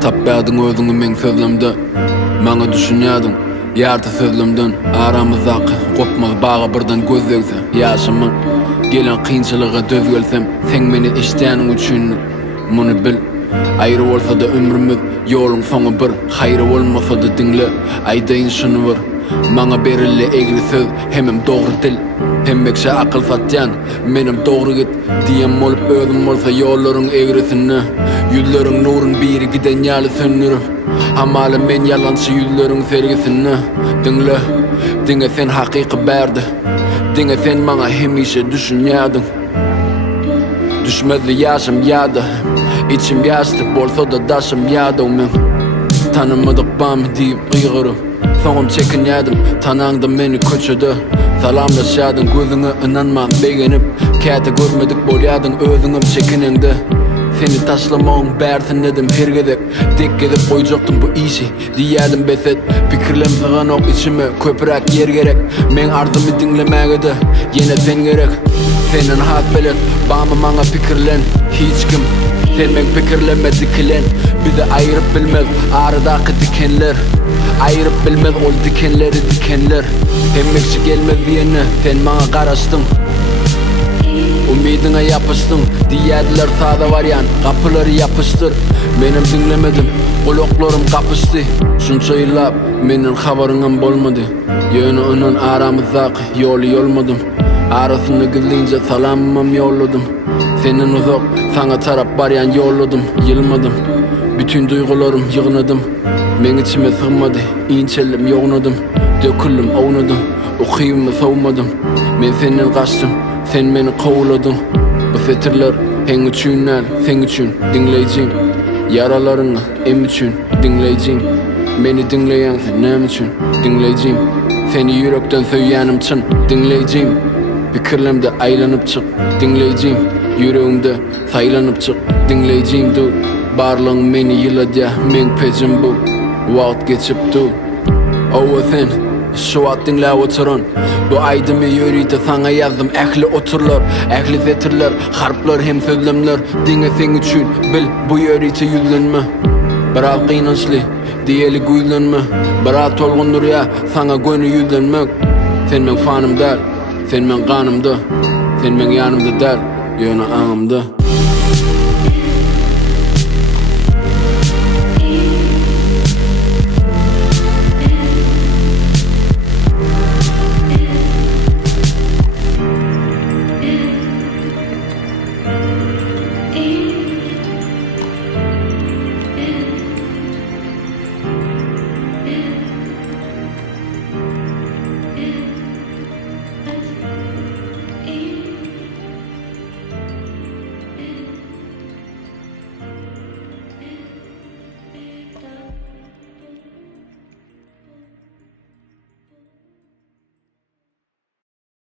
Tapyadın özüňi men sözlemde, maňa düşünýädiň ýarty sözlemden. Aramyzdaky gopmagy baga birden gözlegse, ýaşamyň gelen kynçylyga döz gelsem, sen meni eşdäniň üçin muny bil. Aýry bolsa da ömrümiz ýoluň soňy bir, haýry bolmasa da diňle, aýdaýyn şunu bir. Maňa berilli egri söz, hemem dogry dil, hemmekçe akıl satýan, menim dogry git diýen bolup özüm bolsa ýollaryň egrisini, yüzleriň nurun biri giden ýaly sönür. Hamaly men ýalançy yüzleriň sergisini, diňle, diňe sen hakyky berdi, diňe sen maňa hemişe düşünýädiň. Düşmedi ýaşam ýady, içim ýaşdy bolsa da daşym ýady men. Tanımadyk bamy diýip gıýgyryp, soňam çekinýädim, tanaňda meni köçedi. Salamlaşýadyň gözüňe inanma begenip, käte görmedik bolýadyň özüňem çekineňde. Seni taşlamaň bärsin dedim her gezek, tek gezip goýjaktym bu işi diýädim beset. Pikirlem sığanok içime köpürak yer gerek, men arzumy dinlemägedi ýene sen gerek. Senin has bilen bamy maňa pikirlen, hiç kim sen men pikirleme dikilen. Bizi aýryp bilmez aradaky dikenler, aýryp bilmez ol dikenleri dikenler. Hemmekçi gelmez ýene sen maňa garaşdyň, umidiňe ýapyşdyň diýädiler sada barýan, kapylary ýapyşdyr. Menim dinlemedim, gulaklarym kapyşdy. Şunça ýyllap menden habaryňam bolmady, ýöne onuň aramyzdaky ýoly ýolmadym. Arasyny gizlince salamam ýolladym, senden uzak saňa tarap barýan ýolladym, ýylmadym. Bütün duygularım ýygnadım, men içime sığmady, inçelim ýognadım, döküldüm ownadım, okuyumy sowmadım. Men senden gaçdym, sen meni kowladyň. Bu setirler hen üçin, sen üçin dinleýjin. Yaralaryňy em üçin dinleýjin. Meni dinleýän sen näme üçin dinleýjin. Seni ýürekden söýýänim çyn dinleýjin. Pikirlemde aýlanyp çyk dinleýjin. Ýüregimde saýlanyp çyk dinleýjin. Barlyň meni ýyladýa, men pejim bu. Wagt geçipdi. Owa sen şu wagt dinläp oturan, bu aýdymy ýörüýde saňa ýazdym ähli oturlar, ähli setirler, harplar hem sözlemler. Diňe sen üçin bil bu ýörüýde ýüzlenme. Biraz gynançly diýeli güýlenme, biraz tolgundur ýa saňa göni ýüzlenmek. Sen men fanymda, sen men ganymda, sen men ýanymda däl, ýöne aňymda.